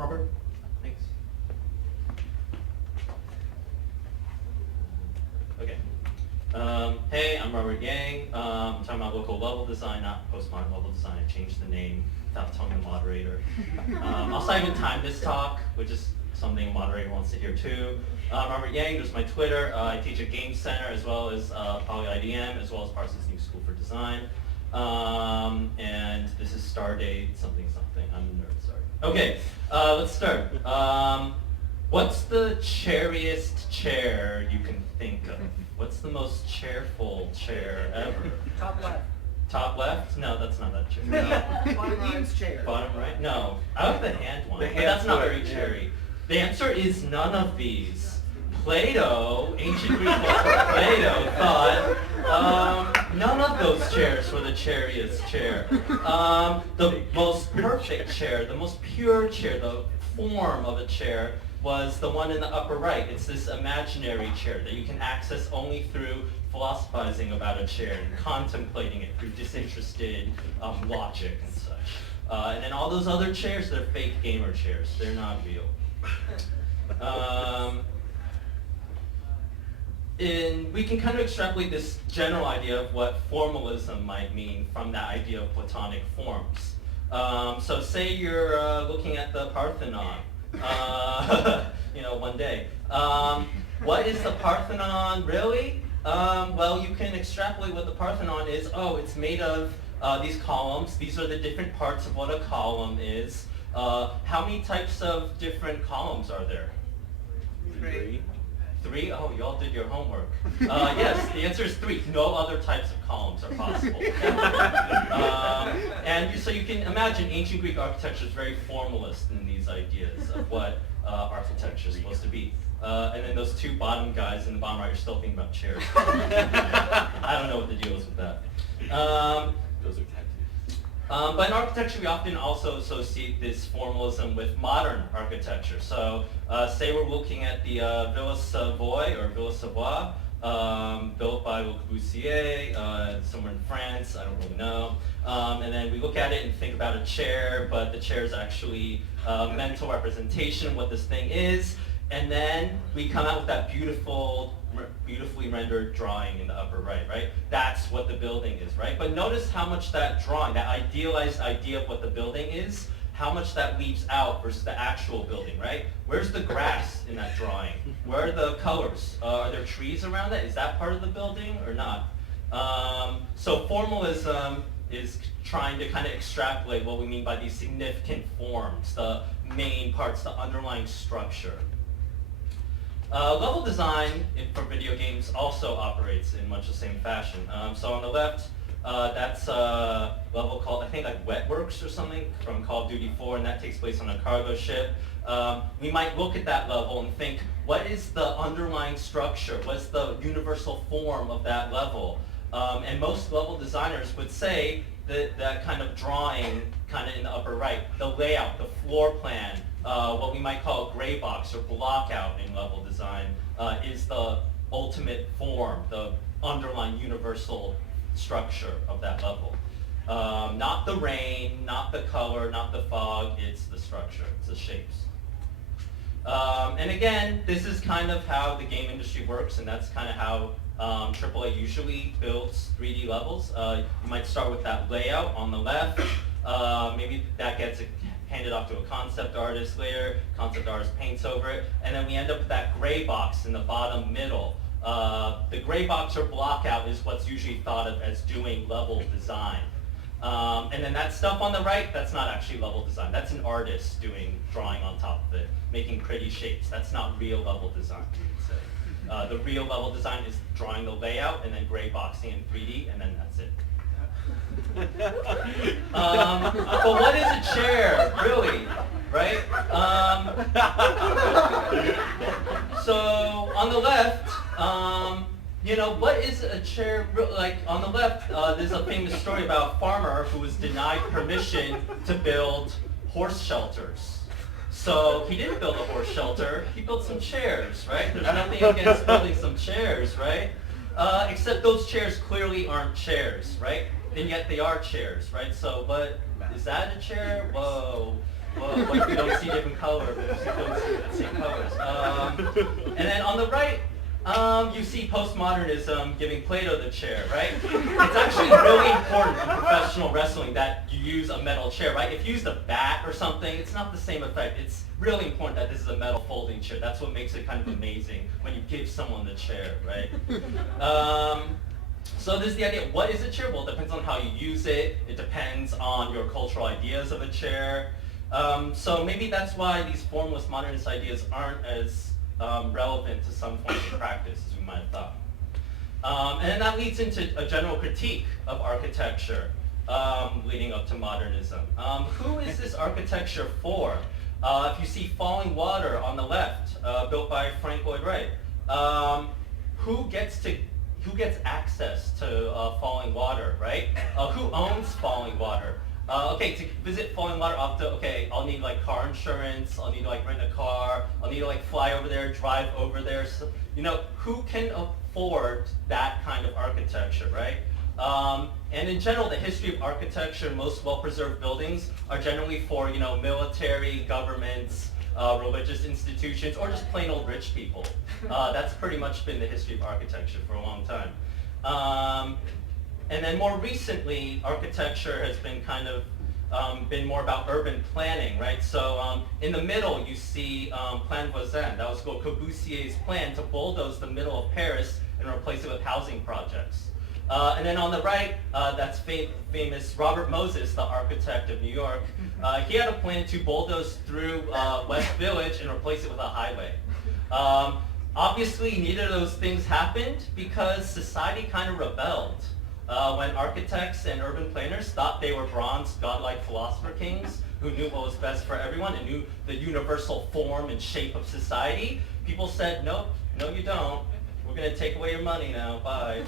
Robert? Thanks. Okay. Hey, I'm Robert Yang. I'm talking about local level design, not postmodern level design. I changed the name without telling the moderator. Also, I haven't timed this talk, which is something a moderator wants to hear too. Robert Yang, there's my Twitter. I teach at Game Center as well as Poly IDM, as well as Parsons New School for Design. And this is Stardate something something. I'm a nerd, sorry. Okay, let's start. What's the chairiest chair you can think of? What's the most chairful chair ever? Top left. Top left? No, that's not that chair. No. Bottom right chair. Bottom right? No. I like the hand one, but hand that's not foot, very yeah. chairy. The answer is none of these. Plato, ancient Greek philosopher Plato, thought none of those chairs were the chairiest chair. The most perfect chair, the most pure chair, the form of a chair was the one in the upper right. It's this imaginary chair that you can access only through philosophizing about a chair and contemplating it through disinterested logic and such. And then all those other chairs, they're fake gamer chairs. They're not real. We can kind of extrapolate this general idea of what formalism might mean from that idea of Platonic forms. So say you're looking at the Parthenon, one day. What is the Parthenon really? Well, you can extrapolate what the Parthenon is. Oh, it's made of these columns. These are the different parts of what a column is. How many types of different columns are there? 3. 3? Oh, you all did your homework. Yes, the answer is 3. No other types of columns are possible. So you can imagine ancient Greek architecture is very formalist in these ideas of what architecture is supposed to be. And then those two bottom guys in the bottom right are still thinking about chairs. I don't know what the deal is with that. Those are tattoos. But in architecture, we often also associate this formalism with modern architecture. So say we're looking at the Villa Savoy or Villa Savoy, built by Le Corbusier, somewhere in France, I don't really know. And then we look at it and think about a chair, but the chair is actually a mental representation of what this thing is. And then we come out with that beautifully rendered drawing in the upper right, right? That's what the building is, right? But notice how much that drawing, that idealized idea of what the building is, how much that leaves out versus the actual building, right? Where's the grass in that drawing? Where are the colors? Are there trees around that? Is that part of the building or not? So formalism is trying to kind of extrapolate what we mean by these significant forms, the main parts, the underlying structure. Level design for video games also operates in much the same fashion. So on the left, that's a level called, I think, like Wetworks or something from Call of Duty 4, and that takes place on a cargo ship. We might look at that level and think, what is the underlying structure? What's the universal form of that level? And most level designers would say that that kind of drawing, kind of in the upper right, the layout, the floor plan, what we might call a gray box or block out in level design, is the ultimate form, the underlying universal structure of that level. Not the rain, not the color, not the fog, it's the structure, it's the shapes. And again, this is kind of how the game industry works, and that's kind of how AAA usually builds 3D levels. You might start with that layout on the left. Maybe that gets handed off to a concept artist later. Concept artist paints over it, and then we end up with that gray box in the bottom middle. The gray box or block out is what's usually thought of as doing level design. And then that stuff on the right, that's not actually level design. That's an artist drawing on top of it, making pretty shapes. That's not real level design, you would say. The real level design is drawing the layout and then gray boxing in 3D, and then that's it. But what is a chair, really, right? So on the left, what is a chair, like on the left, there's a famous story about a farmer who was denied permission to build horse shelters. So he didn't build a horse shelter, he built some chairs, right? There's nothing against building some chairs, right? Except those chairs clearly aren't chairs, right? And yet they are chairs, right? So, but is that a chair? Whoa. Well, what if we don't see different colors? We just don't see the same colors. And then on the right, you see postmodernism giving Plato the chair, right? It's actually really important in professional wrestling that you use a metal chair, right? If you use a bat or something, it's not the same effect. It's really important that this is a metal folding chair. That's what makes it kind of amazing when you give someone the chair, right? So there's the idea, what is a chair? Well, it depends on how you use it. It depends on your cultural ideas of a chair. So maybe that's why these formalist modernist ideas aren't as relevant to some forms of practice as we might have thought. And then that leads into a general critique of architecture leading up to modernism. Who is this architecture for? If you see Falling Water on the left, built by Frank Lloyd Wright, who gets access to Falling Water, right? Who owns Falling Water? Okay, to visit Falling Water, I'll need like car insurance, I'll need to like rent a car, I'll need to like fly over there, drive over there. So, who can afford that kind of architecture, right? And in general, the history of architecture, most well-preserved buildings are generally for, military, governments, religious institutions, or just plain old rich people. That's pretty much been the history of architecture for a long time. And then more recently, architecture has been kind of been more about urban planning, right? So in the middle, you see Plan Voisin. That was Corbusier's plan to bulldoze the middle of Paris and replace it with housing projects. And then on the right, that's famous Robert Moses, the architect of New York. He had a plan to bulldoze through West Village and replace it with a highway. Obviously, neither of those things happened because society kind of rebelled. When architects and urban planners thought they were bronze, godlike philosopher kings who knew what was best for everyone and knew the universal form and shape of society, people said, nope, no you don't. We're going to take away your money now, bye.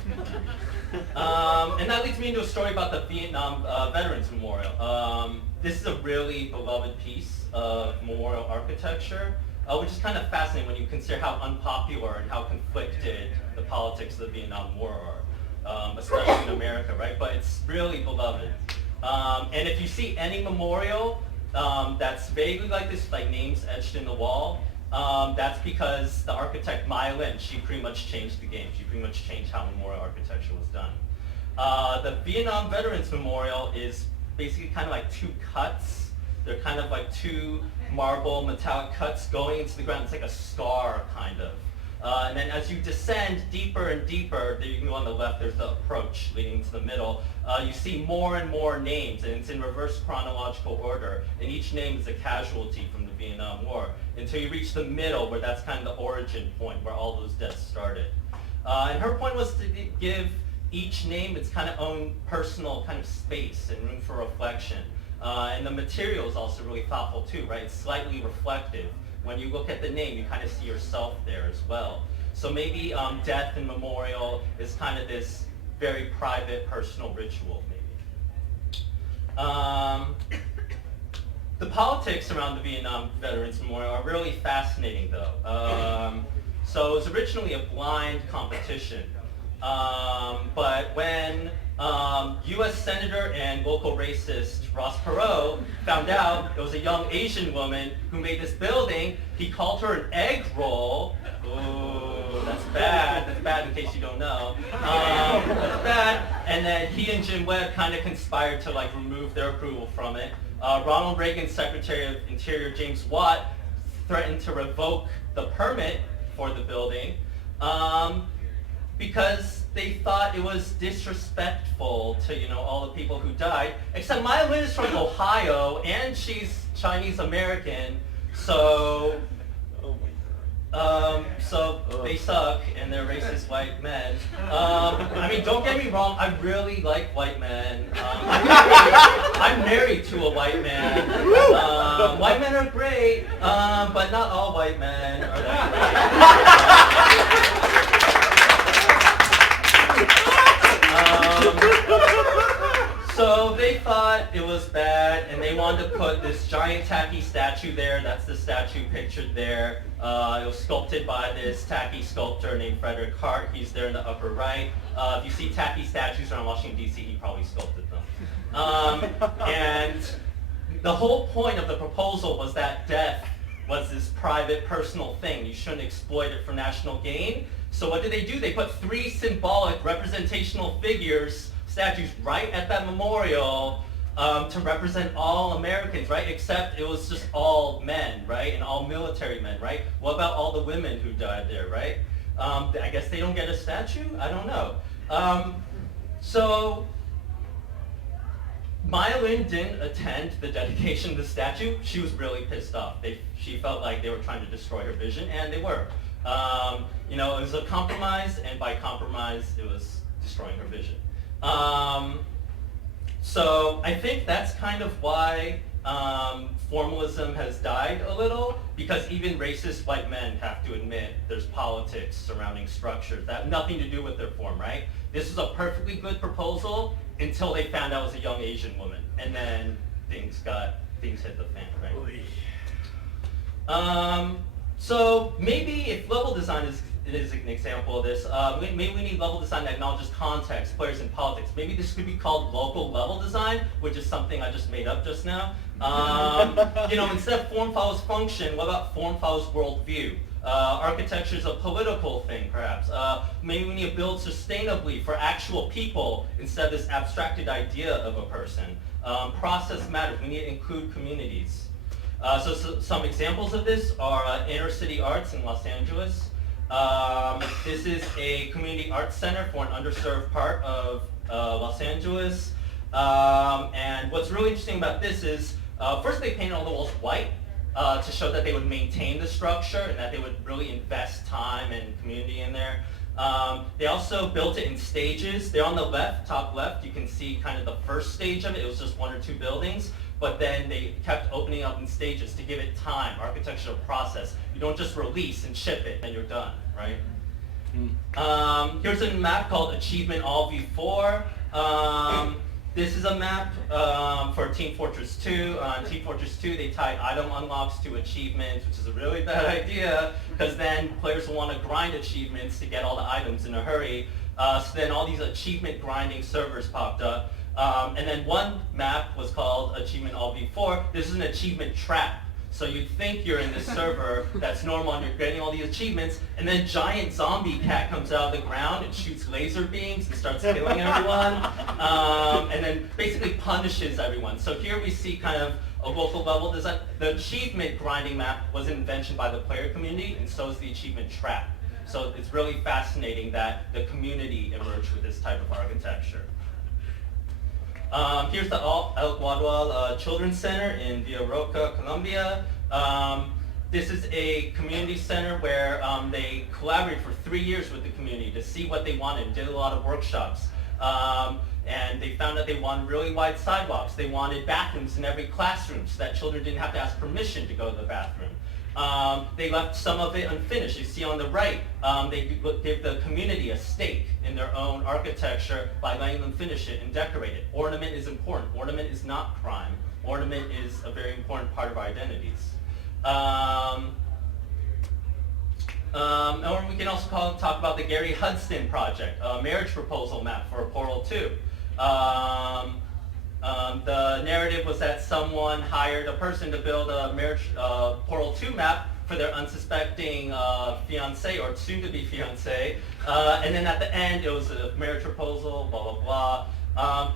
And that leads me into a story about the Vietnam Veterans Memorial. This is a really beloved piece of memorial architecture, which is kind of fascinating when you consider how unpopular and how conflicted the politics of the Vietnam War are, especially in America, right? But it's really beloved. And if you see any memorial that's vaguely like this, like names etched in the wall, that's because the architect Maya Lin, she pretty much changed the game. She pretty much changed how memorial architecture was done. The Vietnam Veterans Memorial is basically kind of like two cuts. They're kind of like two marble metallic cuts going into the ground. It's like a scar, kind of. And then as you descend deeper and deeper, there you can go on the left, there's the approach leading to the middle. You see more and more names, and it's in reverse chronological order. And each name is a casualty from the Vietnam War until you reach the middle, where that's kind of the origin point where all those deaths started. And her point was to give each name its kind of own personal kind of space and room for reflection. And the material is also really thoughtful too, right? It's slightly reflective. When you look at the name, you kind of see yourself there as well. So maybe death and memorial is kind of this very private, personal ritual, maybe. The politics around the Vietnam Veterans Memorial are really fascinating, though. So it was originally a blind competition. But when U.S. Senator and local racist Ross Perot found out there was a young Asian woman who made this building, he called her an egg roll. Ooh, that's bad. That's bad in case you don't know. That's bad. And then he and Jim Webb kind of conspired to like remove their approval from it. Ronald Reagan's Secretary of Interior James Watt threatened to revoke the permit for the building. Because they thought it was disrespectful to, all the people who died. Except Maya Lin is from Ohio, and she's Chinese American, so they suck, and they're racist white men. I mean, don't get me wrong, I really like white men. I'm married to a white man. White men are great, but not all white men are that great. So they thought it was bad, and they wanted to put this giant tacky statue there. That's the statue pictured there. It was sculpted by this tacky sculptor named Frederick Hart. He's there in the upper right. If you see tacky statues around Washington, D.C., he probably sculpted them. And the whole point of the proposal was that death was this private, personal thing. You shouldn't exploit it for national gain. So what did they do? They put 3 symbolic representational figures, statues, right at that memorial to represent all Americans, right? Except it was just all men, right? And all military men, right? What about all the women who died there, right? I guess they don't get a statue? I don't know. So Maya Lin didn't attend the dedication of the statue. She was really pissed off. She felt like they were trying to destroy her vision, and they were. You know, it was a compromise, and by compromise, it was destroying her vision. So I think that's kind of why formalism has died a little, because even racist white men have to admit there's politics surrounding structures that have nothing to do with their form, right? This is a perfectly good proposal until they found out it was a young Asian woman, and then things hit the fan, right? So maybe if level design is an example of this, maybe we need level design that acknowledges context, players, and politics. Maybe this could be called local level design, which is something I just made up just now. You know, instead of form follows function, what about form follows worldview? Architecture is a political thing, perhaps. Maybe we need to build sustainably for actual people instead of this abstracted idea of a person. Process matters. We need to include communities. So some examples of this are inner city arts in Los Angeles. This is a community arts center for an underserved part of Los Angeles. And what's really interesting about this is, first they painted all the walls white to show that they would maintain the structure and that they would really invest time and community in there. They also built it in stages. They're on the left, top left. You can see kind of the first stage of it. It was just 1 or 2 buildings. But then they kept opening up in stages to give it time, architectural process. You don't just release and ship it and you're done, right? Here's a map called Achievement All V4. This is a map for Team Fortress 2. Team Fortress 2, they tie item unlocks to achievements, which is a really bad idea, because then players will want to grind achievements to get all the items in a hurry. So then all these achievement grinding servers popped up. And then one map was called Achievement All V4. This is an achievement trap. So you'd think you're in this server that's normal and you're getting all these achievements, and then a giant zombie cat comes out of the ground and shoots laser beams and starts killing everyone, and then basically punishes everyone. So here we see kind of a local level design. The achievement grinding map was an invention by the player community, and so is the achievement trap. So it's really fascinating that the community emerged with this type of architecture. Here's the El Guadual Children's Center in Villa Roca, Colombia. This is a community center where they collaborated for 3 years with the community to see what they wanted and did a lot of workshops. And they found that they wanted really wide sidewalks. They wanted bathrooms in every classroom so that children didn't have to ask permission to go to the bathroom. They left some of it unfinished. You see on the right, they give the community a stake in their own architecture by letting them finish it and decorate it. Ornament is important. Ornament is not crime. Ornament is a very important part of our identities. Or we can also talk about the Gary Hudson project, a marriage proposal map for Portal 2. The narrative was that someone hired a person to build a marriage Portal 2 map for their unsuspecting fiance or soon-to-be fiance, and then at the end it was a marriage proposal, blah, blah, blah.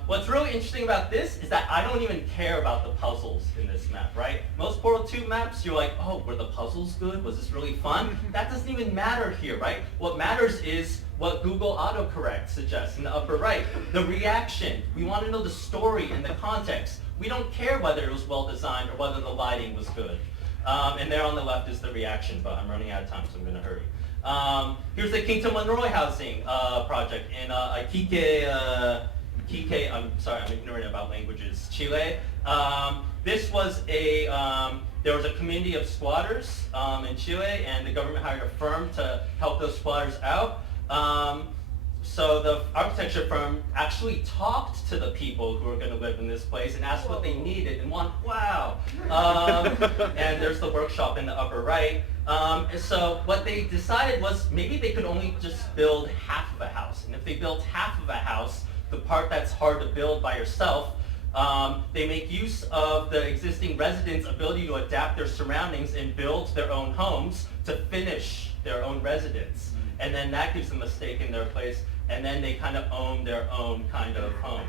What's really interesting about this is that I don't even care about the puzzles in this map, right? Most Portal 2 maps, you're like, oh, were the puzzles good? Was this really fun? That doesn't even matter here, right? What matters is what Google autocorrect suggests in the upper right. The reaction. We want to know the story and the context. We don't care whether it was well designed or whether the lighting was good. And there on the left is the reaction, but I'm running out of time, so I'm going to hurry. Here's the Quinta Monroy housing project in Iquique, I'm sorry, I'm ignorant about languages, Chile. This was there was a community of squatters in Chile, and the government hired a firm to help those squatters out. So the architecture firm actually talked to the people who were going to live in this place and asked what they needed and wow. And there's the workshop in the upper right. So what they decided was maybe they could only just build half of a house. And if they built half of a house, the part that's hard to build by yourself, They make use of the existing residents' ability to adapt their surroundings and build their own homes to finish their own residence. And then that gives them a stake in their place, and then they kind of own their own kind of home.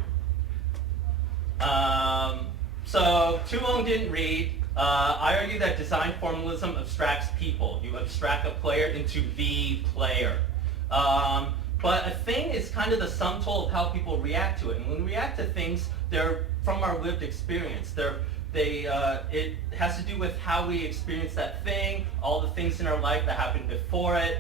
So too long didn't read. I argue that design formalism abstracts people. You abstract a player into the player. But a thing is kind of the sum total of how people react to it. And when we react to things, they're from our lived experience. It has to do with how we experience that thing, all the things in our life that happened before it.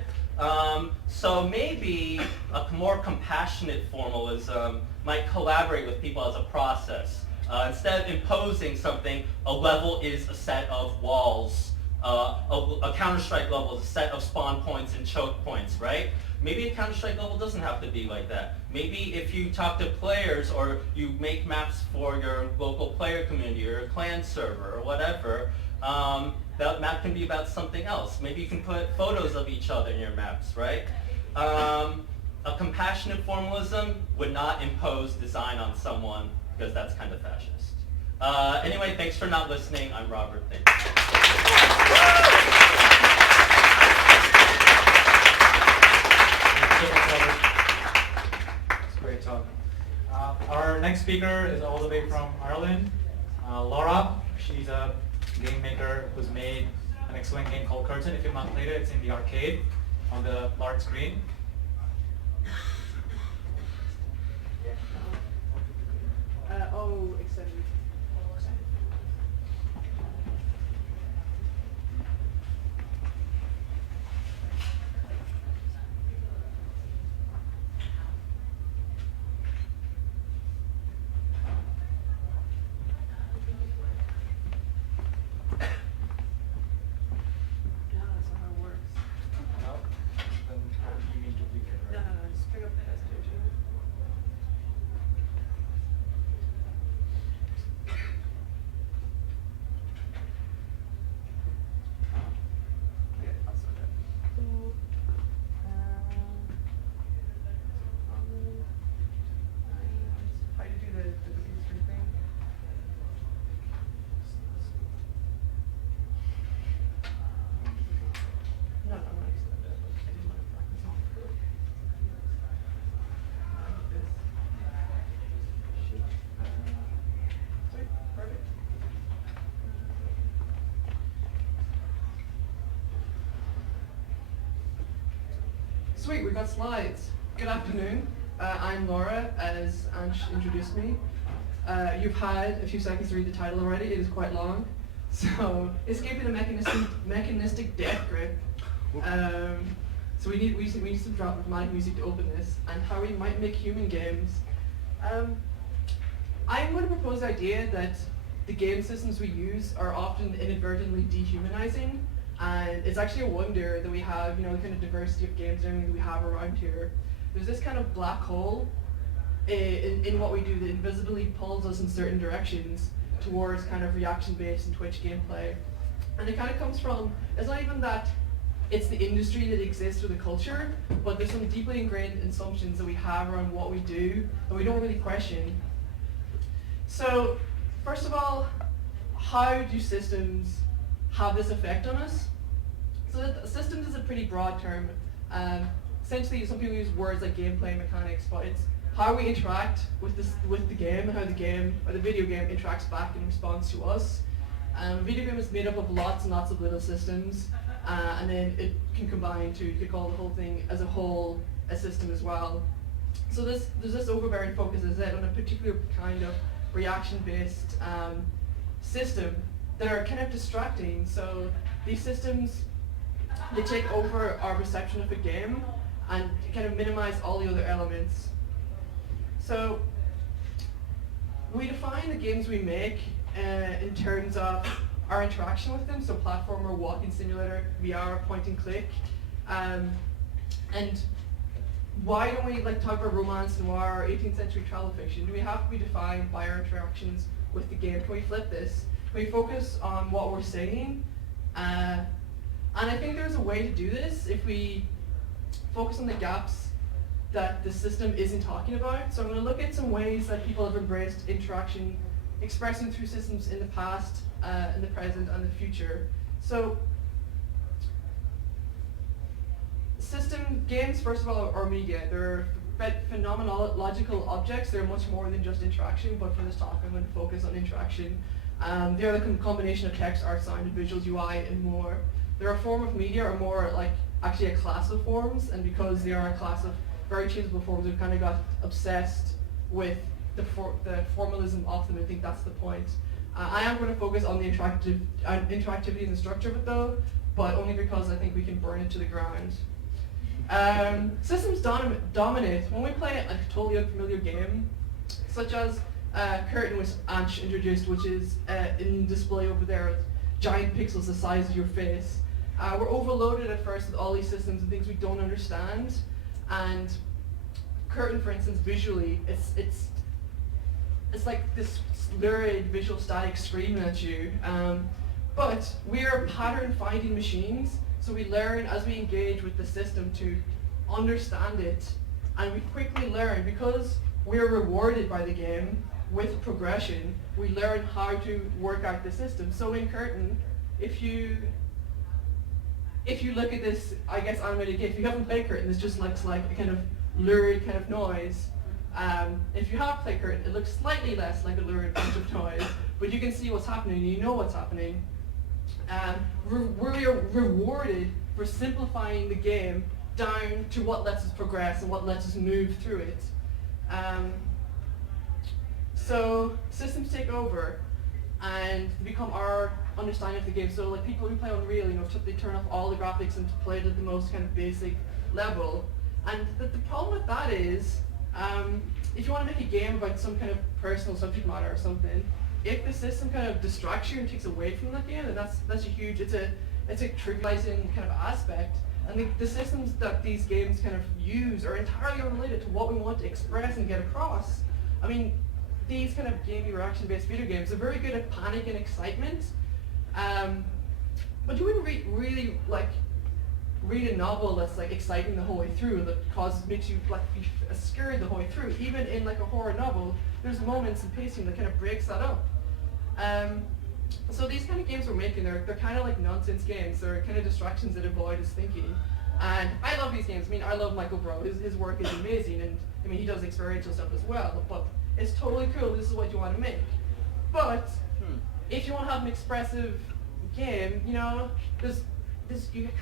So maybe a more compassionate formalism might collaborate with people as a process. Instead of imposing something, a level is a set of walls. A Counter-Strike level is a set of spawn points and choke points, right? Maybe a Counter-Strike level doesn't have to be like that. Maybe if you talk to players or you make maps for your local player community or your clan server or whatever, that map can be about something else. Maybe you can put photos of each other in your maps, right? A compassionate formalism would not impose design on someone because that's kind of fascist. Anyway, thanks for not listening. I'm Robert. Thank It's a great talk. Our next speaker is all the way from Ireland, Llaura. She's a game maker who's made an excellent game called Curtain. If you've not played it, it's in the arcade on the large screen. Extended. No, that's not how it works. No? Then you need to be No, just pick up the SJ. Yeah, I'll start that. How do you do the screen thing? No, I'm not just gonna do it. I didn't want to practice on it. Like this. Shoot. Sweet, perfect. Sweet, we got slides. Good afternoon. I'm Llaura, as Ansh introduced me. You've had a few seconds to read the title already. It is quite long. So, escaping the mechanistic death grip. So we need some dramatic music to open this, and how we might make human games. I'm going to propose the idea that the game systems we use are often inadvertently dehumanizing, and it's actually a wonder that we have, the kind of diversity of games and everything that we have around here. There's this kind of black hole in what we do that invisibly pulls us in certain directions towards kind of reaction-based and Twitch gameplay. And it kind of comes from, it's not even that it's the industry that exists or the culture, but there's some deeply ingrained assumptions that we have around what we do that we don't really question. So, first of all, how do systems have this effect on us? So systems is a pretty broad term. Essentially, some people use words like gameplay and mechanics, but it's how we interact with the game, and how the game or the video game interacts back in response to us. A video game is made up of lots and lots of little systems, and then it can combine to, you could call the whole thing as a whole a system as well. So there's this overbearing focus, as I said, on a particular kind of reaction-based system that are kind of distracting. So these systems, they take over our perception of a game and kind of minimize all the other elements. So we define the games we make in terms of our interaction with them, so platformer, walking simulator, VR, point and click. And why don't we talk about romance, noir, or 18th century travel fiction? Do we have to be defined by our interactions with the game? Can we flip this? Can we focus on what we're saying? And I think there's a way to do this if we focus on the gaps that the system isn't talking about. So I'm going to look at some ways that people have embraced interaction expressing through systems in the past, in the present, and the future. So, system games, first of all, are media. They're phenomenological objects. They're much more than just interaction, but for this talk I'm going to focus on interaction. They are the combination of text, art, sound, and visuals, UI, and more. They're a form of media, or more like actually a class of forms, and because they are a class of very changeable forms, we've kind of got obsessed with the formalism of them. I think that's the point. I am going to focus on the interactivity and the structure of it though, but only because I think we can burn it to the ground. Systems dominate. When we play a totally unfamiliar game, such as Curtain, which Ansh introduced, which is in display over there with giant pixels the size of your face, we're overloaded at first with all these systems and things we don't understand. And Curtain, for instance, visually, it's like this lurid visual static screaming at you. But we are pattern-finding machines, so we learn as we engage with the system to understand it, and we quickly learn, because we're rewarded by the game with progression, we learn how to work out the system. So in Curtain, if you look at this, I guess, animated GIF, if you haven't played Curtain, this just looks like a kind of lurid kind of noise. If you have played Curtain, it looks slightly less like a lurid bunch of noise, but you can see what's happening, you know what's happening. We're rewarded for simplifying the game down to what lets us progress and what lets us move through it. So systems take over and become our understanding of the game. So like people who play Unreal, they turn off all the graphics and play it at the most kind of basic level. And the problem with that is, if you want to make a game about some kind of personal subject matter or something, if the system kind of distracts you and takes away from that game, then that's a huge, it's a trivializing kind of aspect. And the systems that these games kind of use are entirely unrelated to what we want to express and get across. I mean, these kind of game interaction-based video games are very good at panic and excitement, but you wouldn't really read a novel that's like exciting the whole way through, that makes you like be scared the whole way through. Even in like a horror novel, there's moments in pacing that kind of breaks that up. So these kind of games we're making, they're kind of like nonsense games. They're kind of distractions that avoid us thinking. And I love these games. I mean, I love Michael Bro. His work is amazing, and I mean, he does experiential stuff as well. But it's totally cool. This is what you want to make. But if you want to have an expressive game, you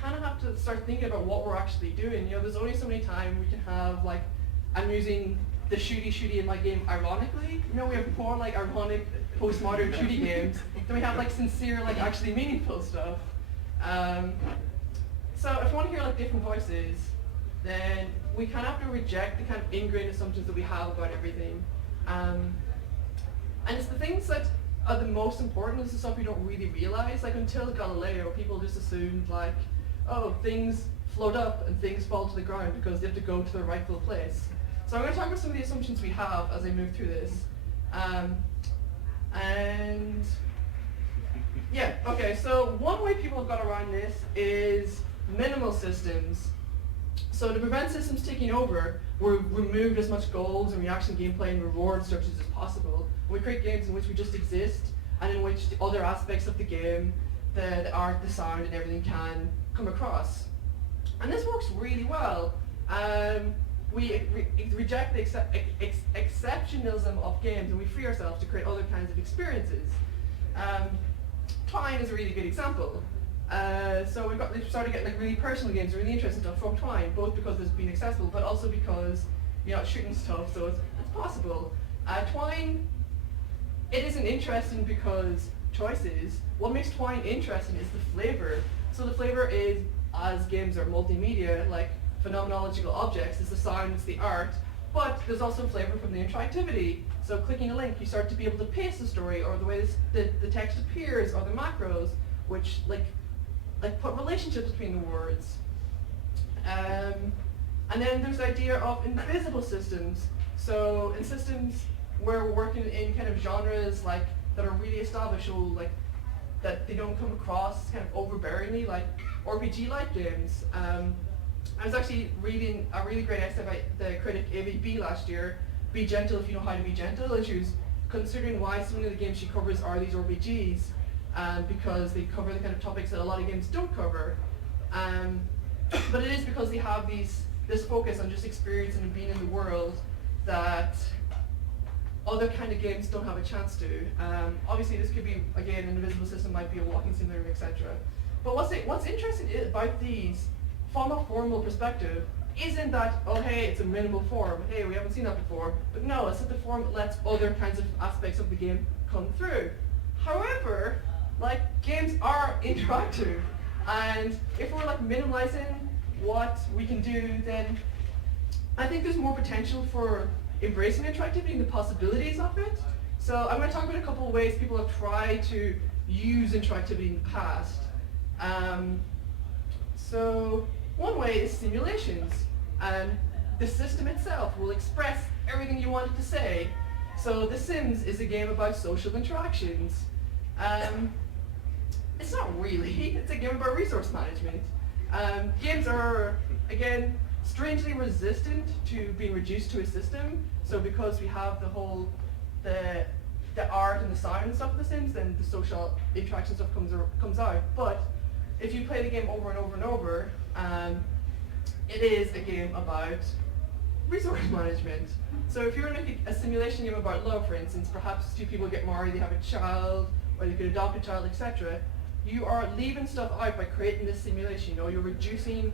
kind of have to start thinking about what we're actually doing. There's only so many times we can have like, I'm using the shooty in my game ironically. We have more like ironic postmodern shooty games. Then we have like sincere, like actually meaningful stuff. So if you want to hear like different voices, then we kind of have to reject the kind of ingrained assumptions that we have about everything. And it's the things that are the most important. This is stuff we don't really realize. Like until Galileo, people just assumed like, oh, things float up and things fall to the ground because they have to go to their rightful place. So I'm going to talk about some of the assumptions we have as I move through this. And yeah, okay, so one way people have got around this is minimal systems. So to prevent systems taking over, we've removed as much goals and reaction gameplay and reward structures as possible. We create games in which we just exist, and in which the other aspects of the game, the art, the sound, and everything can come across. And this works really well. We reject the exceptionalism of games, and we free ourselves to create other kinds of experiences. Twine is a really good example. So we've started getting like really personal games, really interesting stuff from Twine, both because it's been accessible, but also because it's shooting stuff, so it's possible. Twine, it isn't interesting because choices. What makes Twine interesting is the flavor. So the flavor is, as games are multimedia, like phenomenological objects, it's the sound, it's the art, but there's also flavor from the interactivity. So clicking a link, you start to be able to pace the story, or the way the text appears, or the macros, which like put relationships between the words. And then there's the idea of invisible systems. So in systems where we're working in kind of genres like that are really established, so like that they don't come across kind of overbearingly, like RPG-like games. I was actually reading a really great essay by the critic AVB last year, Be Gentle If You Know How to Be Gentle, and she was considering why so many of the games she covers are these RPGs, because they cover the kind of topics that a lot of games don't cover. But it is because they have this focus on just experiencing and being in the world that other kind of games don't have a chance to. Obviously this could be, again, an invisible system, might be a walking simulator, etc. But what's interesting about these, from a formal perspective, isn't that, oh hey, it's a minimal form, hey, we haven't seen that before. But no, it's that the form lets other kinds of aspects of the game come through. However, like, games are interactive, and if we're like minimalizing what we can do, then I think there's more potential for embracing interactivity and the possibilities of it. So I'm going to talk about a couple of ways people have tried to use interactivity in the past. So one way is simulations, and the system itself will express everything you want it to say. So The Sims is a game about social interactions. It's not really, it's a game about resource management. Games are, again, strangely resistant to being reduced to a system. So because we have the art and the sound and stuff of The Sims, then the social interaction stuff comes out. But if you play the game over and over and over, it is a game about resource management. So if you're making a simulation game about love, for instance, perhaps two people get married, they have a child, or they could adopt a child, etc. You are leaving stuff out by creating this simulation. You're reducing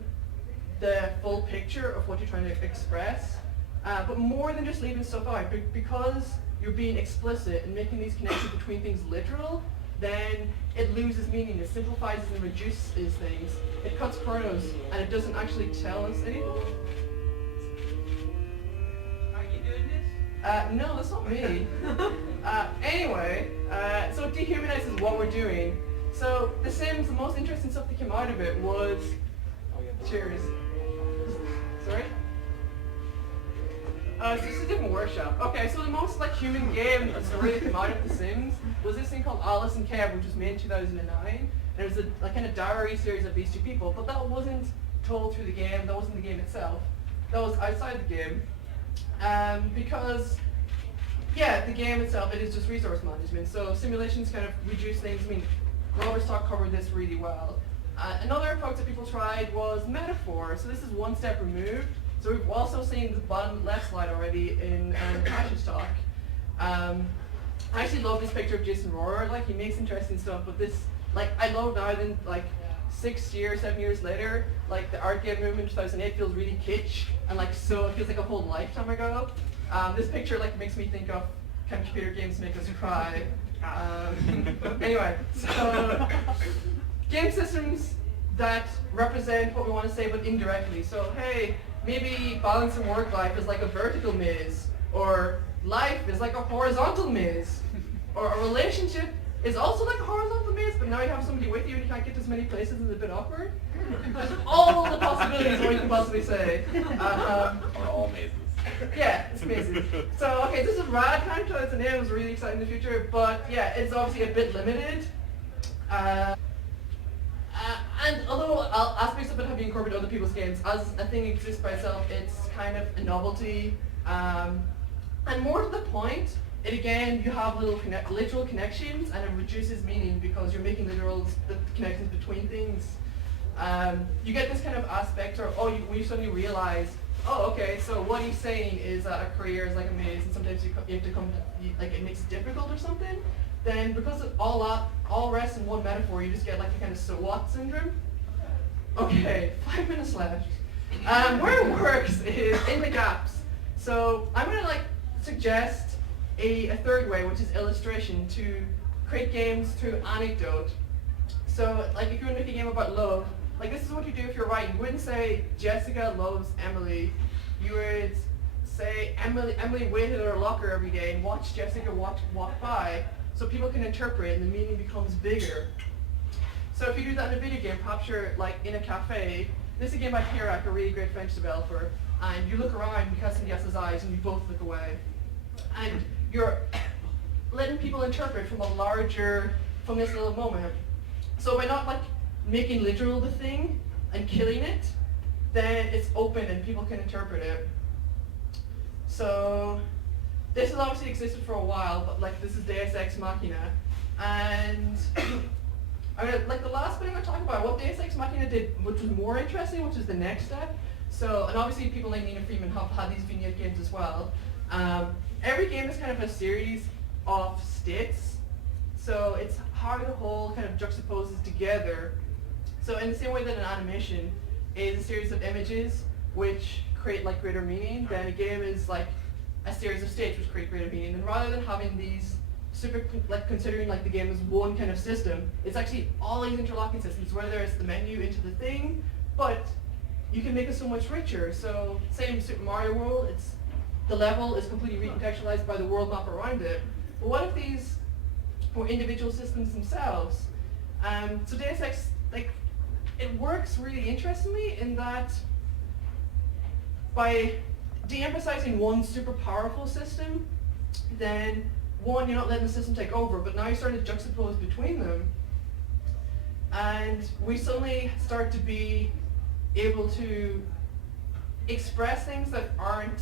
the full picture of what you're trying to express. But more than just leaving stuff out, because you're being explicit and making these connections between things literal, then it loses meaning. It simplifies and reduces things. It cuts corners, and it doesn't actually tell us anything. Are you doing this? No, that's not me. Anyway, so it dehumanizes what we're doing. So The Sims, the most interesting stuff that came out of it was... Cheers. Sorry? So this is a different workshop. Okay, so the most like human game story that came out of The Sims was this thing called Alice and Kev, which was made in 2009. And it was a kind of diary series of these two people, but that wasn't told through the game, that wasn't the game itself. That was outside the game. Because, yeah, the game itself, it is just resource management. So simulations kind of reduce things. I mean, Robert's talk covered this really well. Another approach that people tried was metaphor. So this is one step removed. So we've also seen the bottom left slide already in Natasha's talk. I actually love this picture of Jason Rohrer. Like, he makes interesting stuff, but this, like, I love now then, like, 7 years later, like, the art game movement in 2008 feels really kitsch, and like, so it feels like a whole lifetime ago. This picture, like, makes me think of can computer games make us cry. Anyway, so game systems that represent what we want to say, but indirectly. So, hey, maybe balancing work life is like a vertical maze, or life is like a horizontal maze, or a relationship is also like a horizontal maze, but now you have somebody with you and you can't get to as many places, and it's a bit awkward. There's all the possibilities of what you can possibly say. Or all mazes. Yeah, it's amazing. So, okay, this is rad kind of, it's a name, it was really exciting in the future, but yeah, it's obviously a bit limited. And although aspects of it have been incorporated in other people's games, as a thing exists by itself, it's kind of a novelty. And more to the point, it again, you have literal connections, and it reduces meaning because you're making literal connections between things. You get this kind of aspect, or when you suddenly realize, oh, okay, so what he's saying is that a career is like a maze, and sometimes you have to like it makes it difficult or something. Then because it all rests in one metaphor, you just get like a kind of so what syndrome. Okay, 5 minutes left. Where it works is in the gaps. So I'm gonna like suggest a third way, which is illustration, to create games through anecdote. So like if you want to make a game about love, like this is what you do if you're writing. You wouldn't say Jessica loves Emily. You would say Emily waited at her locker every day and watched Jessica walk by, so people can interpret and the meaning becomes bigger. So if you do that in a video game, perhaps you're like in a cafe. This is a game by Pirac, a really great French developer, and you look around, you catch somebody else's eyes, and you both look away. And you're letting people interpret from this little moment. So by not like making literal the thing and killing it, then it's open and people can interpret it. So this has obviously existed for a while, but like this is Deus Ex Machina, and I mean, like the last bit I'm going to talk about, what Deus Ex Machina did, which was more interesting, which is the next step. So, and obviously people like Nina Freeman have had these vignette games as well. Every game is kind of a series of states, so it's how the whole kind of juxtaposes together. So in the same way that an animation is a series of images which create like greater meaning, then a game is like a series of states which create greater meaning. And rather than having these like considering like the game as one kind of system, it's actually all these interlocking systems, whether it's the menu into the thing, but you can make it so much richer. So same Super Mario World, the level is completely recontextualized by the world map around it. But what if these were individual systems themselves? So Deus Ex, like, it works really interestingly in that by de-emphasizing one super powerful system, then one, you're not letting the system take over, but now you're starting to juxtapose between them. And we suddenly start to be able to express things that aren't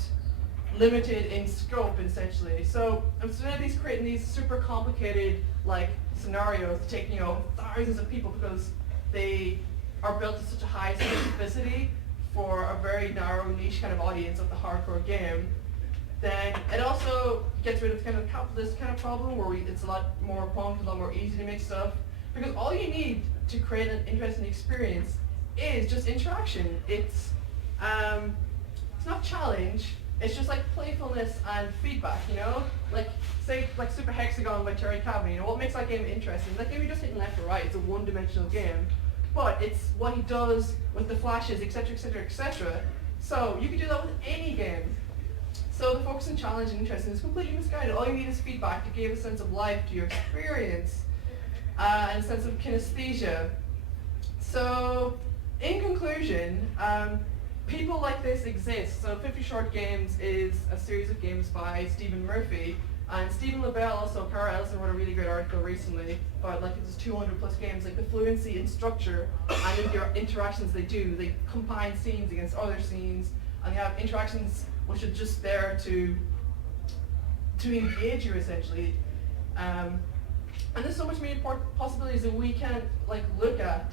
limited in scope, essentially. So instead of creating these super complicated like scenarios that take, thousands of people because they are built to such a high specificity for a very narrow niche kind of audience of the hardcore game, then it also gets rid of this kind of problem where it's a lot more prompt, a lot more easy to make stuff, because all you need to create an interesting experience is just interaction. It's not challenge, it's just like playfulness and feedback, Like say like Super Hexagon by Terry Cabin, what makes that game interesting? That game you're just hitting left or right, it's a one-dimensional game. But it's what he does with the flashes, etc., etc., etc. So you can do that with any game. So the focus on challenge and interesting is completely misguided. All you need is feedback to give a sense of life to your experience and a sense of kinesthesia. So in conclusion, people like this exist. So 50 Short Games is a series of games by Stephen Murphy. And Stephen LaBelle, also Cara Ellison, wrote a really great article recently about like it's 200 plus games, like the fluency in structure and in your interactions they do. They combine scenes against other scenes, and they have interactions which are just there to engage you essentially. And there's so much many possibilities that we can like look at.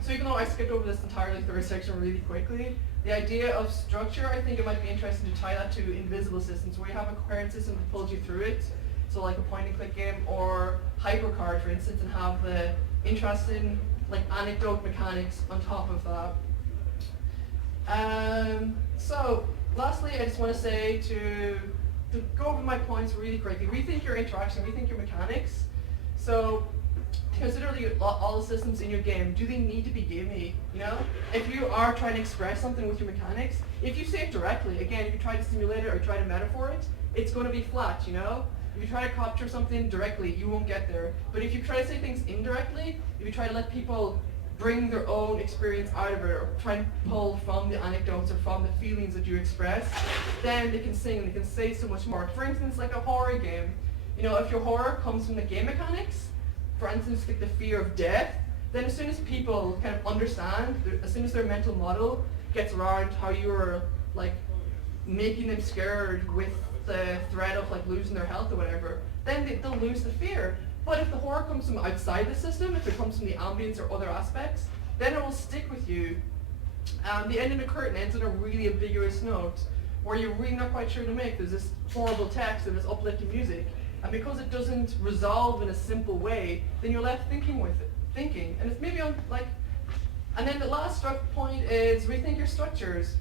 So even though I skipped over this entirely third section really quickly, the idea of structure, I think it might be interesting to tie that to invisible systems, where you have a coherent system that pulls you through it, so like a point-and-click game, or HyperCard, for instance, and have the interesting like anecdote mechanics on top of that. So lastly, I just want to say to go over my points really quickly. Rethink your interaction, rethink your mechanics. So consider all the systems in your game. Do they need to be gamey? If you are trying to express something with your mechanics, if you say it directly, again, if you try to simulate it or try to metaphor it, it's going to be flat. If you try to capture something directly, you won't get there. But if you try to say things indirectly, if you try to let people bring their own experience out of it, or try and pull from the anecdotes or from the feelings that you express, then they can sing and they can say so much more. For instance, like a horror game. If your horror comes from the game mechanics, for instance, like the fear of death, then as soon as people kind of understand, as soon as their mental model gets around how you're like making them scared with the threat of like losing their health or whatever, then they'll lose the fear. But if the horror comes from outside the system, if it comes from the ambience or other aspects, then it will stick with you. The end of the curtain ends on a really ambiguous note, where you're really not quite sure to make. There's this horrible text and this uplifting music. And because it doesn't resolve in a simple way, then you're left thinking with it. And it's maybe and then the last point is rethink your structures.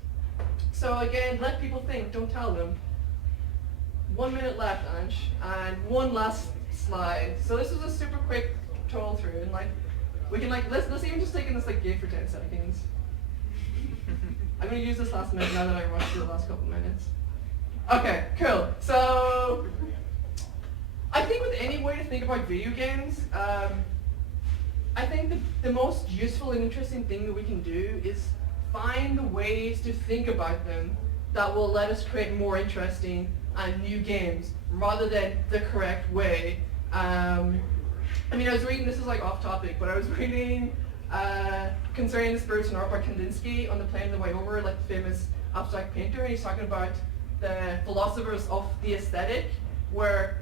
So again, let people think, don't tell them. 1 minute left, Ange, and one last slide. So this is a super quick troll through, and we can let's even just take in this game for 10 seconds. I'm gonna use this last minute now that I rushed through the last couple minutes. Okay, cool. So I think with any way to think about video games, I think the most useful and interesting thing that we can do is find the ways to think about them that will let us create more interesting and new games, rather than the correct way. I was reading, this is off topic, but I was reading Concerning the Spirits and Art by Kandinsky on the plane on the way over, the famous abstract painter, and he's talking about the philosophers of the aesthetic, where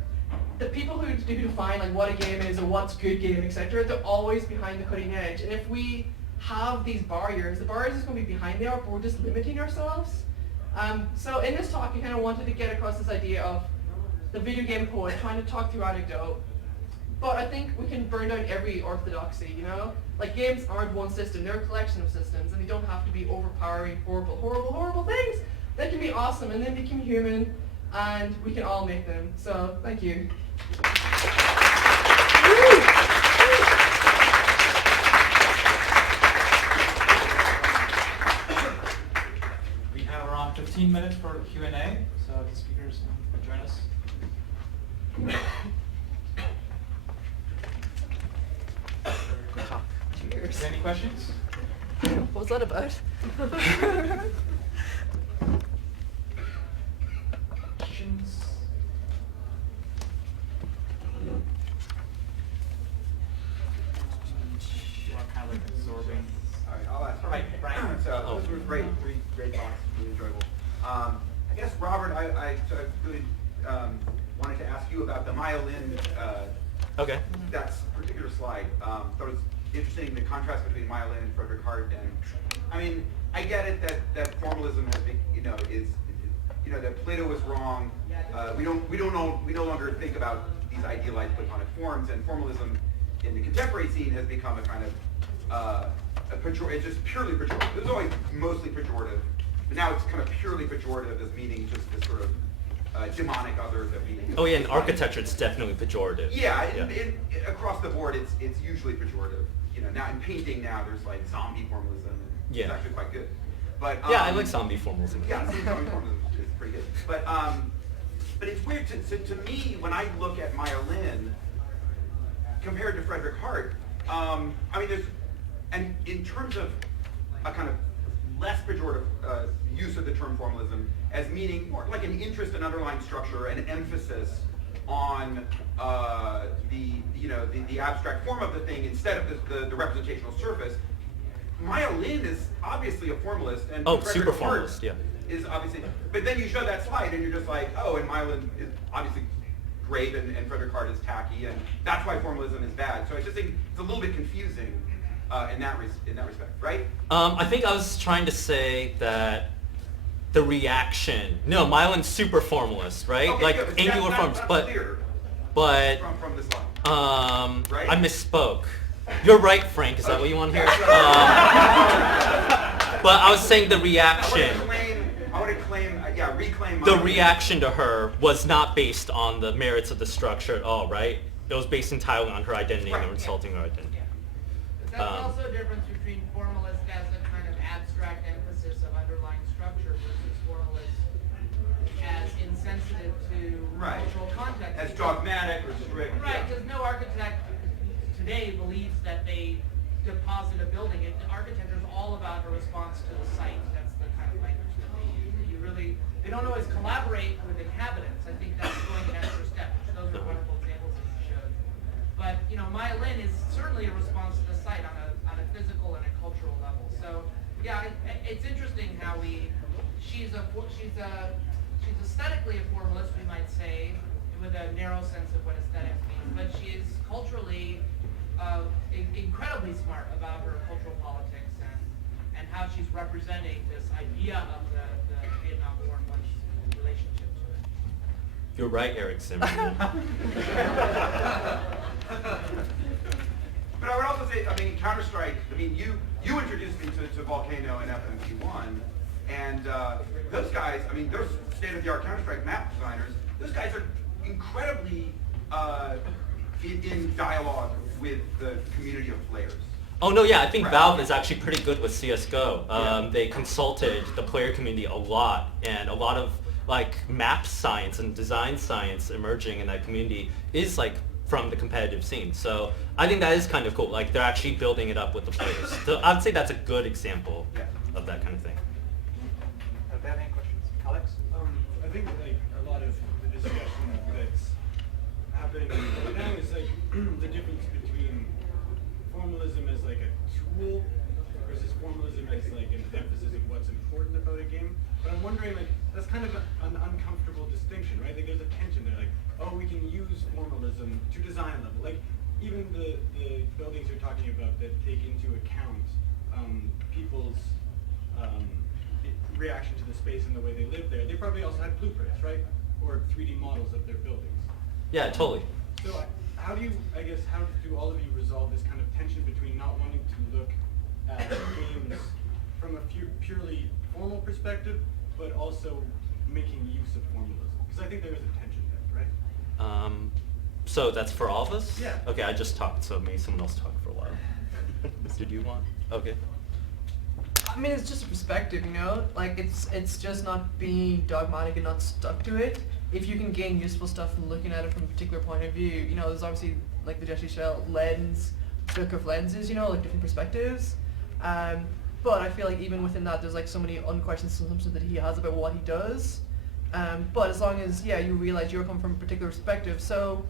the people who do define like what a game is or what's good game, etc., they're always behind the cutting edge. And if we have these barriers, the barriers is going to be behind there, but we're just limiting ourselves. So in this talk, I kind of wanted to get across this idea of the video game poet trying to talk through anecdote. But I think we can burn down every orthodoxy, you know? Like, games aren't one system, they're a collection of systems, and they don't have to be overpowering, horrible, horrible, horrible things. They can be awesome, and then become human, and we can all make them. So, thank you. We have around 15 minutes for Q&A, so the speakers can join us. Cheers. Any questions? What was that about? Questions? You are kind of like absorbing. All right, I'll ask. All right, Brian. So those were great, three great talks, really enjoyable. I guess, Robert, I really wanted to ask you about the myelin. Okay. That particular slide. Thought it was interesting, the contrast between myelin and Frederick Hart. And I mean, I get it that formalism has been, is that Plato was wrong. We no longer think about these idealized Platonic forms, and formalism in the contemporary scene has become a kind of it's just purely pejorative. It was always mostly pejorative, but now it's kind of purely pejorative as meaning just this sort of demonic other that we. Oh yeah, in architecture it's definitely pejorative. Yeah, across the board it's usually pejorative. Now in painting now there's like zombie formalism. And Yeah. It's actually quite good. But Yeah, I like zombie formalism. Yeah, zombie formalism is pretty good. But it's weird to me when I look at myelin compared to Frederick Hart. I mean, and in terms of a kind of less pejorative use of the term formalism as meaning more like an interest in underlying structure, an emphasis on the abstract form of the thing instead of the representational surface. Myelin is obviously a formalist, and Oh, Frederick super Hart formalist, yeah. is obviously. But then you show that slide, and you're just like, oh, and myelin is obviously great, and Frederick Hart is tacky, and that's why formalism is bad. So I just think it's a little bit confusing in that respect, right? I think I was trying to say that the reaction. No, myelin's super formalist, right? Okay, like good. angular That's forms, but clear from this slide. Right? I misspoke. You're right, Frank. Is that what you want to hear? But I was saying the reaction. I want to reclaim The myelin. reaction to her was not based on the merits of the structure at all, right? It was based entirely on her identity and Right. insulting her identity. That's also a difference between formalist as a kind of abstract emphasis of underlying structure versus formalist as insensitive to Right. cultural context. As dogmatic or strict. Right, yeah. because no architect today believes that they deposit a building. The architecture is all about a response to the site. That's the kind of language that they use. They don't always collaborate with inhabitants. I think that's going an extra step. Those are wonderful examples that you showed. But myelin is certainly a response to the site on a physical and a cultural level. So yeah, it's interesting how she's aesthetically a formalist, we might say, with a narrow sense of what aesthetics means, but she is culturally incredibly smart about her cultural politics and how she's representing this idea of the Vietnam War and one's relationship to it. You're right, Eric Zimmerman. But I would also say, Counter-Strike, you introduced me to Volcano and FMC1, and those guys, they're state-of-the-art Counter-Strike map designers. Those guys are incredibly in dialogue with the community of players. Oh no, yeah, I think Right. Valve is actually pretty good with CS:GO. Yeah. They consulted the player community a lot, and a lot of like map science and design science emerging in that community is like from the competitive scene. So I think that is kind of cool. Like they're actually building it up with the players. So I would say that's a good example Yeah. of that kind of thing. Do they have any questions? Alex? I think like a lot of the discussion that's happening right now is like the difference between formalism as like a tool versus formalism as like an emphasis of what's important about a game. But I'm wondering, like, that's kind of an even the buildings you're talking about that take into account people's reaction to the space and the way they live there, they probably also have blueprints, right? Or 3D models of their buildings. Yeah, totally. So how do all of you resolve this kind of tension between not wanting to look at games from a purely formal perspective, but also making use of formalism? Because I think there is a tension there, right? So that's for all of us? Yeah. Okay, I just talked, so maybe someone else talk for a while. Did you want? Okay. I mean, it's just a perspective, you know? Like, it's just not being dogmatic and not stuck to it. If you can gain useful stuff from looking at it from a particular point of view, you know, there's obviously, like the Jesse Shell lens, book of lenses, you know, like different perspectives. But I feel like even within that, there's like so many unquestioned assumptions that he has about what he does. But as long as, yeah, you realize you're coming from a particular perspective. So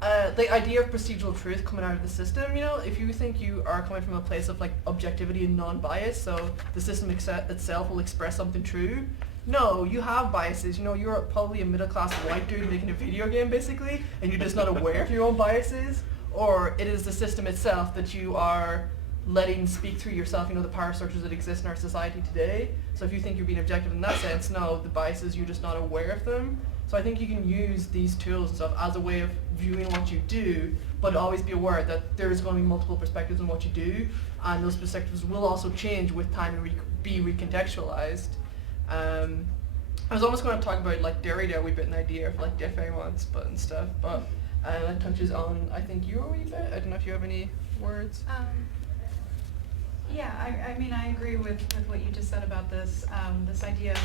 the idea of procedural truth coming out of the system, you know, if you think you are coming from a place of like objectivity and non-bias, so the system itself will express something true. No, you have biases. You know, you're probably a middle-class white dude making a video game, basically, and you're just not aware of your own biases. Or it is the system itself that you are letting speak through yourself, you know, the power structures that exist in our society today. So if you think you're being objective in that sense, no, the biases, you're just not aware of them. So I think you can use these tools and stuff as a way of viewing what you do, but always be aware that there's going to be multiple perspectives on what you do, and those perspectives will also change with time and be recontextualized. I was almost going to talk about like Derrida a wee bit, an idea of like défaillance and stuff, but that touches on, I think, you a wee bit. I don't know if you have any words. Yeah, I mean, I agree with what you just said about this, this idea of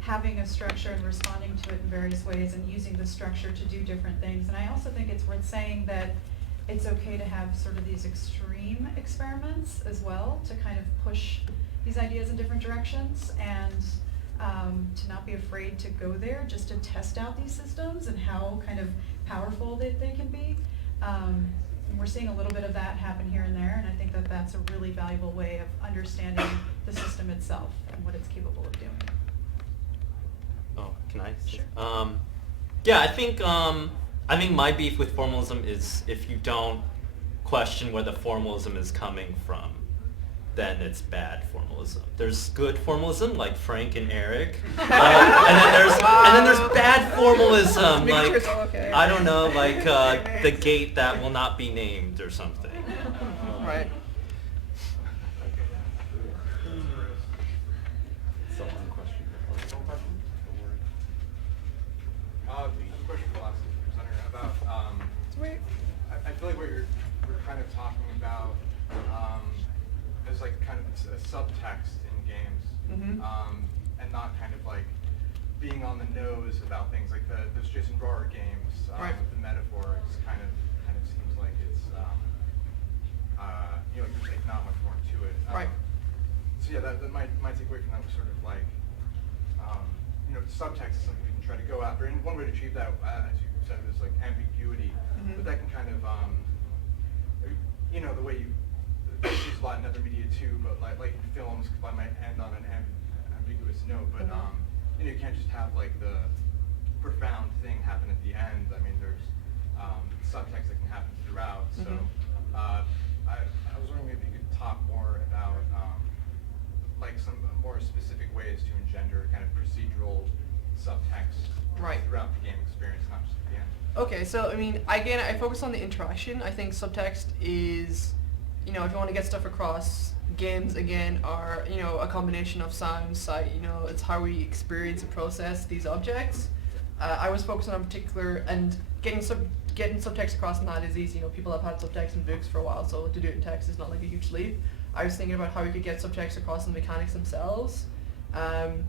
having a structure and responding to it in various ways and using the structure to do different things. And I also think it's worth saying that it's okay to have sort of these extreme experiments as well to kind of push these ideas in different directions, and to not be afraid to go there just to test out these systems and how kind of powerful they can be. And we're seeing a little bit of that happen here and there, and I think that that's a really valuable way of understanding the system itself and what it's capable of doing. Oh, can I? Sure. Yeah, I think my beef with formalism is if you don't question where the formalism is coming from, then it's bad formalism. There's good formalism, like Frank and Eric, and then there's bad formalism, Make sure like it's all okay. I don't know, like the gate that will not be named or something. Right. Question for the last presenter about, Sweet. I feel like we're kind of talking about as like kind of a subtext in games, Mhm. and not kind of like being on the nose about things like those Jason Rohrer games, Right. with the metaphor. It's kind of seems like it's you know, there's like not much more to it. Right. So yeah, that my takeaway from that was sort of like, you know, subtext is something we can try to go after, and one way to achieve that, as you said, is like ambiguity. Mhm. But that can kind of, you know, the way you use a lot in other media too, but like in films, I might end on an ambiguous note, but you know, you can't just have like the profound thing happen at the end. I mean, there's subtext that can happen throughout. So I was wondering if you could talk more about like some more specific ways to engender kind of procedural subtext Right. throughout the game experience, not just at the end. Okay, so I mean, again, I focus on the interaction. I think subtext is, you know, if you want to get stuff across, games again are, you know, a combination of sound, sight. You know, it's how we experience and process these objects. I was focusing on particular, and getting subtext across in that is easy. You know, people have had subtext in books for a while, so to do it in text is not like a huge leap. I was thinking about how we could get subtext across in the mechanics themselves, and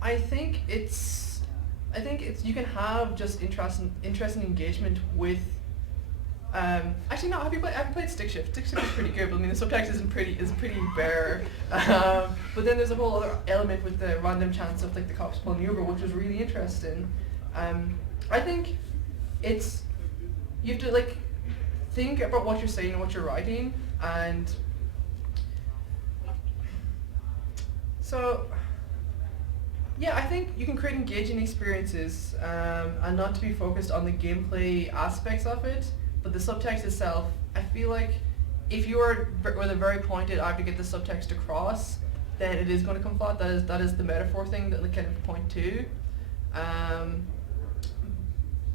I think it's you can have just interesting engagement with. Actually, no. Have you played Stick Shift? Stick Shift is pretty good, but I mean the subtext is pretty bare. But then there's a whole other element with the random chance of like the cops pulling you over, which was really interesting. I think it's you have to like think about what you're saying and what you're writing, and so Yeah, I think you can create engaging experiences and not to be focused on the gameplay aspects of it, but the subtext itself. I feel like if you are with a very pointed, I have to get the subtext across, then it is going to come flat. That is the metaphor thing that they kind of point to.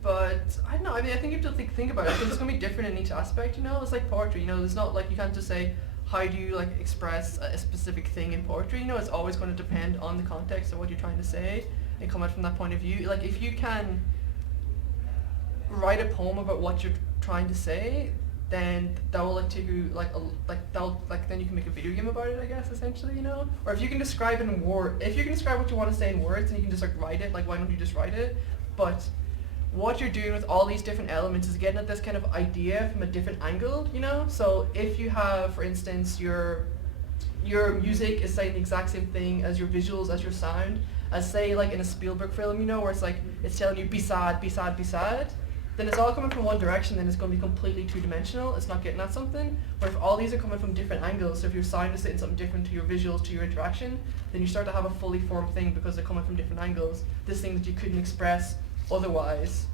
But I don't know. I mean, I think you have to think about it because it's going to be different in each aspect. You know, it's like poetry. You know, it's not like you can't just say how do you like express a specific thing in poetry. You know, it's always going to depend on the context of what you're trying to say and come out from that point of view. Like if you can write a poem about what you're trying to say, then that will like take you then you can make a video game about it, I guess, essentially, you know. Or if you can describe it in if you can describe what you want to say in words, then you can just like write it. Like why don't you just write it? But what you're doing with all these different elements is getting at this kind of idea from a different angle, you know. So if you have, for instance, your music is saying the exact same thing as your visuals, as your sound, as say like in a Spielberg film, you know, where it's like it's telling you be sad, be sad, be sad. Then it's all coming from one direction, then it's going to be completely two-dimensional. It's not getting at something. But if all these are coming from different angles, so if your sound is saying something different to your visuals, to your interaction, then you start to have a fully formed thing because they're coming from different angles. This thing that you couldn't express otherwise.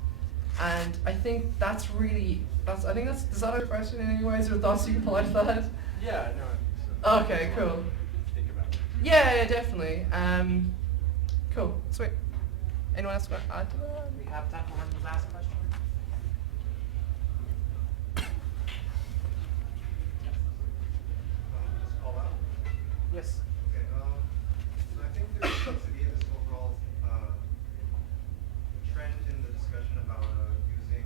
And I think I think that's, does that answer your question in any ways, or thoughts you can pull out of that? Yeah, no. Okay, cool. Think about it. Yeah, definitely. Cool, sweet. Anyone else want to add to that? We have time for one last question. Just call out. Yes. Okay, so I think there seems to be this overall trend in the discussion about using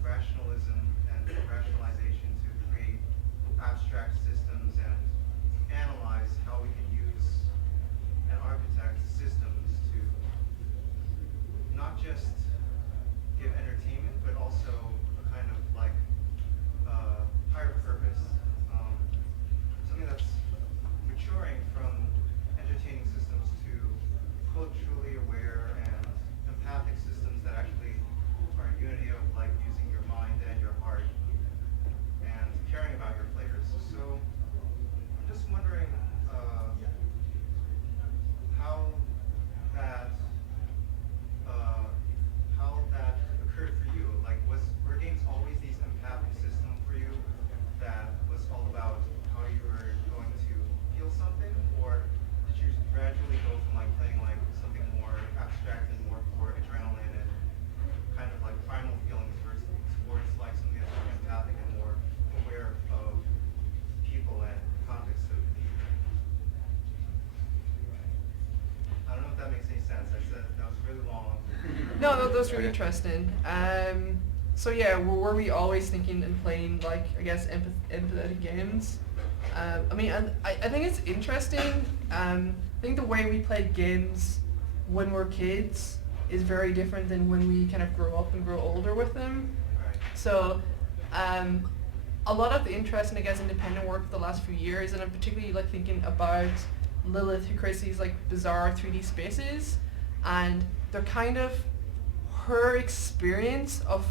rationalism and rationalization to create abstract systems and analyze how we can use and architect systems to not just give entertainment, but also a kind of like higher purpose. Something that's maturing from entertaining systems to culturally aware and empathic systems that actually are in unity of like using your mind and your heart and caring about your players. So I'm just wondering how that occurred for you. Like, were games always these empathic system for you that was all about how you were going to feel something, or did you gradually go from like playing like something more abstract and more for adrenaline and kind of like primal feelings towards like something that's more empathic and more aware of people and context of people? I don't know if that makes any sense. I said that was really long. No, that was really interesting. So yeah, were we always thinking and playing like, I guess, empathetic games? I mean, and I think it's interesting. I think the way we played games when we're kids is very different than when we kind of grow up and grow older with them. Right. So a lot of the interest in, I guess, independent work for the last few years, and I'm particularly like thinking about Lilith, who creates these like bizarre 3D spaces, and they're kind of her experience of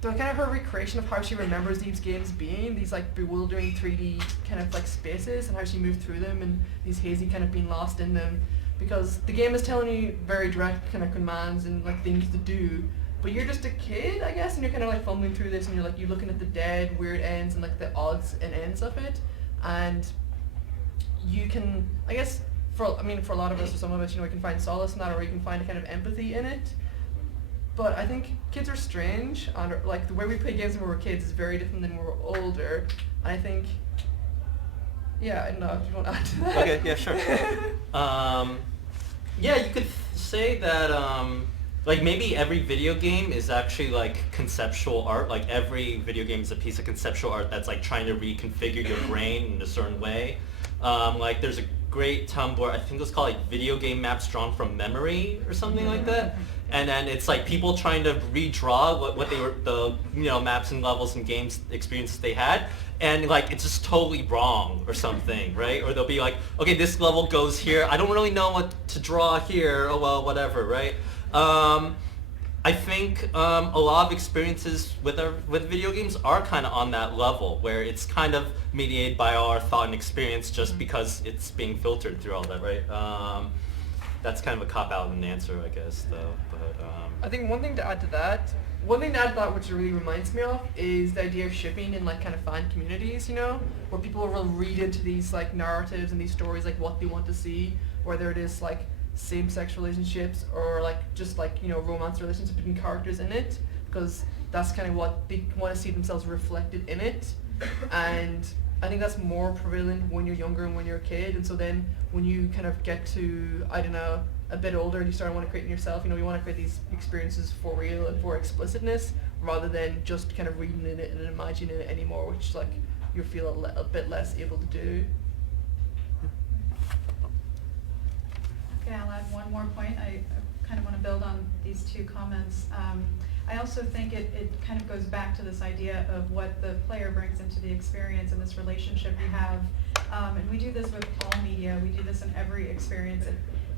they're kind of her recreation of how she remembers these games being, these like bewildering 3D kind of like spaces, and how she moved through them, and these hazy kind of being lost in them, because the game is telling you very direct kind of commands and like things to do, but you're just a kid, I guess, and you're kind of like fumbling through this, and you're looking at the dead weird ends and like the odds and ends of it, and you can, I guess, for a lot of us, or some of us, you know, we can find solace in that, or we can find a kind of empathy in it. But I think kids are strange, and like the way we play games when we were kids is very different than when we were older. And I think, yeah, I don't know if you want to add to that. Okay, yeah, sure. Yeah, you could say that like maybe every video game is actually like conceptual art. Like every video game is a piece of conceptual art that's like trying to reconfigure your brain in a certain way. Like there's a great Tumblr, I think it was called like video game maps drawn from memory or something like that. And then it's like people trying to redraw what they were, the, you know, maps and levels and games experiences they had. And like it's just totally wrong or something, right? Or they'll be like, okay, this level goes here. I don't really know what to draw here. Oh well, whatever, right? I think a lot of experiences with video games are kind of on that level, where it's kind of mediated by our thought and experience just because it's being filtered through all that, right? That's kind of a cop-out in an answer, I guess, though. But I think one thing to add to that, which it really reminds me of, is the idea of shipping in like kind of fan communities, you know, where people will read into these like narratives and these stories like what they want to see, whether it is like same-sex relationships or like just like, you know, romance relationships between characters in it, because that's kind of what they want to see themselves reflected in it. And I think that's more prevalent when you're younger and when you're a kid. And so then when you kind of get to, I don't know, a bit older and you start want to create it yourself, you know, you want to create these experiences for real and for explicitness rather than just kind of reading in it and imagining it anymore, which like you feel a bit less able to do. Okay, I'll add one more point. I kind of want to build on these two comments. I also think it kind of goes back to this idea of what the player brings into the experience and this relationship we have. And we do this with all media. We do this in every experience.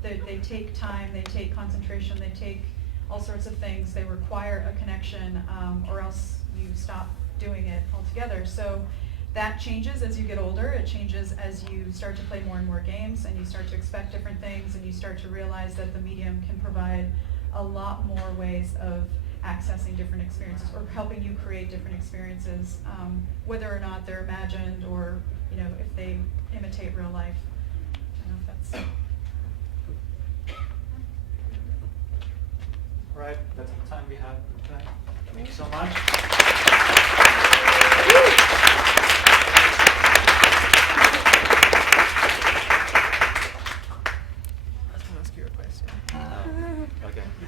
They take time, they take concentration, they take all sorts of things. They require a connection, or else you stop doing it altogether. So that changes as you get older. It changes as you start to play more and more games and you start to expect different things and you start to realize that the medium can provide a lot more ways of accessing different experiences or helping you create different experiences, whether or not they're imagined or, you know, if they imitate real life. I don't know if that's... All right, that's all the time we have. Thank you so much.